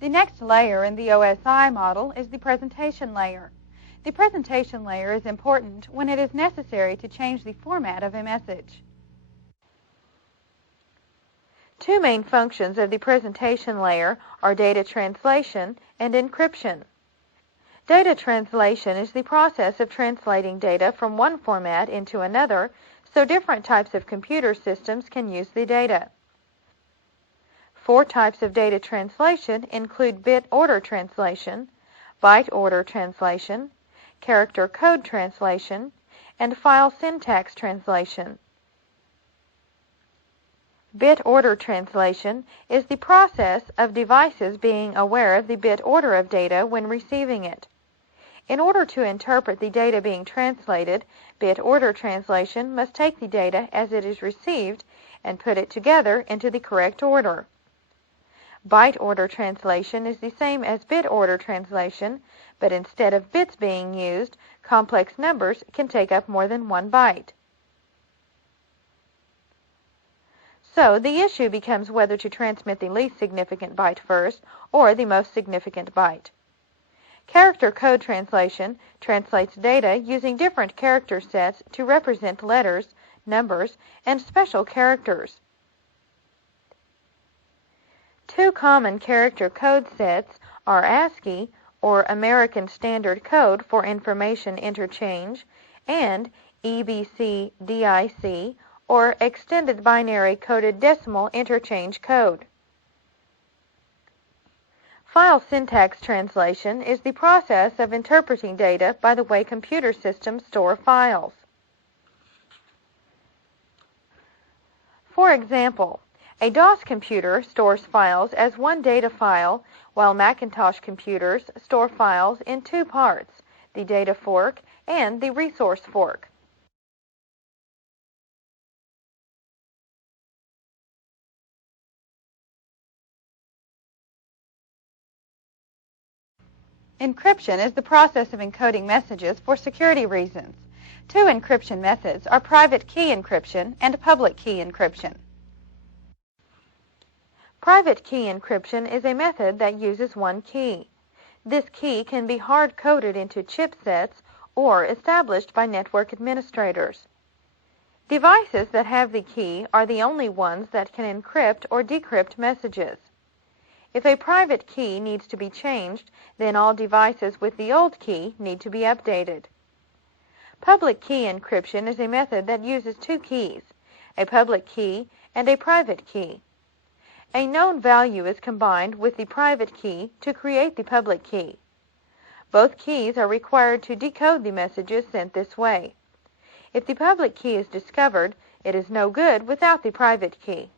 The next layer in the OSI model is the presentation layer. The presentation layer is important when it is necessary to change the format of a message. Two main functions of the presentation layer are data translation and encryption. Data translation is the process of translating data from one format into another so different types of computer systems can use the data. Four types of data translation include bit order translation, byte order translation, character code translation, and file syntax translation. Bit order translation is the process of devices being aware of the bit order of data when receiving it. In order to interpret the data being translated, bit order translation must take the data as it is received and put it together into the correct order. Byte order translation is the same as bit order translation, but instead of bits being used, complex numbers can take up more than one byte. So the issue becomes whether to transmit the least significant byte first or the most significant byte. Character code translation translates data using different character sets to represent letters, numbers, and special characters. Two common character code sets are ASCII, or American Standard Code for Information Interchange, and EBCDIC, or Extended Binary Coded Decimal Interchange Code. File syntax translation is the process of interpreting data by the way computer systems store files. For example, a DOS computer stores files as one data file, while Macintosh computers store files in two parts, the data fork and the resource fork. Encryption is the process of encoding messages for security reasons. Two encryption methods are private key encryption and public key encryption. Private key encryption is a method that uses one key. This key can be hard-coded into chipsets or established by network administrators. Devices that have the key are the only ones that can encrypt or decrypt messages. If a private key needs to be changed, then all devices with the old key need to be updated. Public key encryption is a method that uses two keys, a public key and a private key. A known value is combined with the private key to create the public key. Both keys are required to decode the messages sent this way. If the public key is discovered, it is no good without the private key.